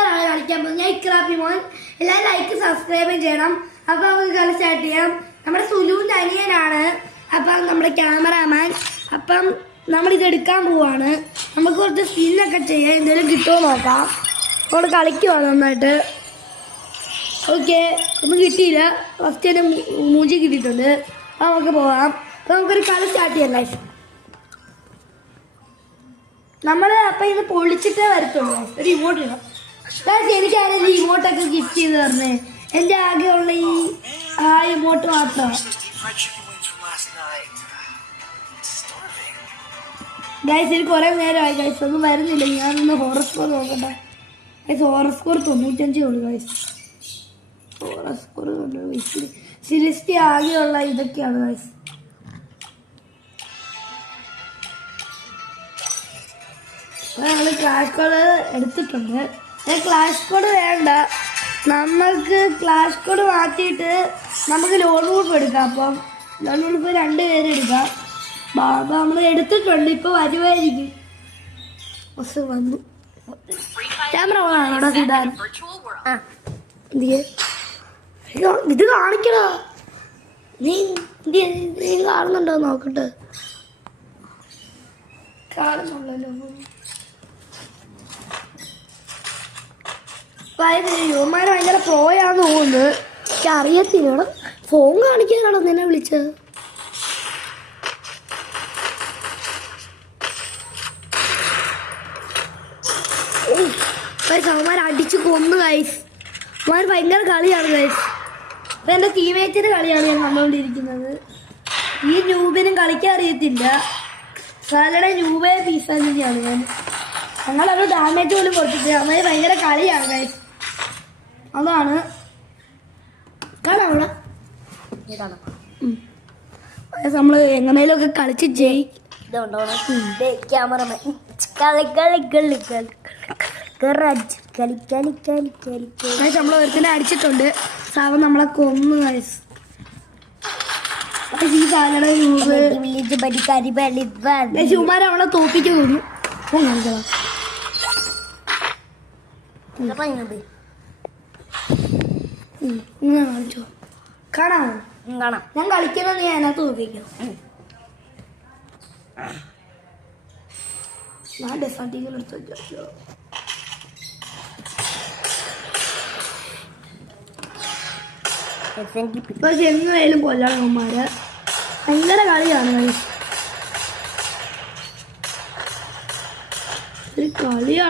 ഇക്രാറാണ് കളിക്കാൻ പോകുന്നത്. ഞാൻ ഇക്രാപ്പി മോൻ. എല്ലാവരും ലൈക്ക് സബ്സ്ക്രൈബ് ചെയ്യണം. അപ്പൊ നമുക്ക് കളി സ്റ്റാർട്ട് ചെയ്യാം. നമ്മുടെ സുലുവിന്റെ അനിയനാണ് അപ്പം നമ്മുടെ ക്യാമറാമാൻ. അപ്പം നമ്മളിത് എടുക്കാൻ പോവാണ്. നമുക്ക് കുറച്ച് സ്പിന്നൊക്കെ ചെയ്യാം. എന്തെങ്കിലും കിട്ടുമോ നോക്കാം. നമ്മൾ കളിക്കുവാ നന്നായിട്ട്. ഓക്കെ, ഒന്നും കിട്ടിയില്ല. ഫസ്റ്റ് തന്നെ മൂഞ്ചി കിട്ടിയിട്ടുണ്ട്. അപ്പം നമുക്ക് പോവാം. അപ്പം നമുക്കൊരു കളി സ്റ്റാർട്ട് ചെയ്യാം ഗൈസ്. നമ്മൾ അപ്പം ഇത് പൊളിച്ചിട്ടേ വരത്തുള്ളൂ. ഒരു ഇമോട്ട് ഇടാം. എനിക്കാണ് ഈ ഇമോട്ടൊക്കെ ഗിഫ്റ്റ് ചെയ്ത് തരണേ. എൻ്റെ ആകെയുള്ള ഈ ഇമോട്ട് മാത്രമാണ്. ഗൈസ് എനിക്ക് കുറേ നേരമായി ഗൈസ്, ഒന്നും വരുന്നില്ല. ഞാനൊന്ന് ഹോറോസ്കോർ നോക്കട്ടെ ഗൈസ്. ഹോറോസ്കോർ 95 ഉള്ളൂ ഗൈസ്. ഹോറോസ്കോർ സിലിസ്റ്റി ആകെയുള്ള ഇതൊക്കെയാണ് ഗൈസ്. ഞങ്ങൾ ക്ലാഷ് കോഡ് എടുത്തിട്ടുണ്ട്. ക്ലാഷ് കോഡ് വേണ്ട, നമുക്ക് ക്ലാഷ് കോഡ് മാറ്റിയിട്ട് നമുക്ക് ലോൺ ഗ്രൂപ്പ് എടുക്കാം. അപ്പം ലോൺ ഗ്രൂപ്പ് 2 പേര് എടുക്കാം. അപ്പം നമ്മൾ എടുത്തിട്ടുണ്ട്. ഇപ്പോൾ വരുമായിരിക്കും. ബസ് വന്നു. ക്യാമറ ഓണാണോടാ സിദ്ധാൻ? ആ ഇത് കാണിക്കണോ? നീ കാണുന്നുണ്ടോ നോക്കട്ടെ. കാണുന്നുള്ളല്ലോ. യുവമാരെ ഭയങ്കര പ്രോയാന്ന് തോന്നുന്നു. എനിക്ക് അറിയത്തില്ല. ഫോൺ കാണിക്കാനാണോ നിന്നെ വിളിച്ചത്? അവന്മാർ അടിച്ച് കൊന്നു ഗൈസ്. അവന്മാർ ഭയങ്കര കളിയാണ് ഗൈസ്. അപ്പം എൻ്റെ ടീമേറ്റിൻ്റെ കളിയാണ് ഞാൻ കണ്ടുകൊണ്ടിരിക്കുന്നത്. ഈ ന്യൂബിനും കളിക്കാൻ അറിയത്തില്ല. സാലയുടെ ന്യൂബയെ പീസാനിയാണ് ഞാൻ. ഞങ്ങളൊരു ഡാമേജ് പോലും കൊടുത്തിട്ട് അവന്മാർ ഭയങ്കര കളിയാണ് ഗൈസ്. അതാണ് കാണാം അവിടെ. നമ്മൾ എങ്ങനെയും ഒക്കെ കളിച്ച് നമ്മൾ ഒരുത്തിനെ അടിച്ചിട്ടുണ്ട്. സാവൻ നമ്മളെ കൊന്നു ഗൈസ്. ഈ സാലയുടെ ചുമാരെ അവളെ തോപ്പിക്ക് തോന്നു. കാണിച്ചോ? കാണാമോ? കാണാം. ഞാൻ കളിക്കണോ? നീ അതിനകത്ത് തോപ്പിക്കും. ഞാൻ ഡെസാർട്ടിക്കൽ എടുത്ത് വെച്ചോ. പക്ഷെ എങ്ങനെയായാലും കൊല്ലണന്മാര് ഭയങ്കര കളിയാണ്. ഒരു കളിയാണ്.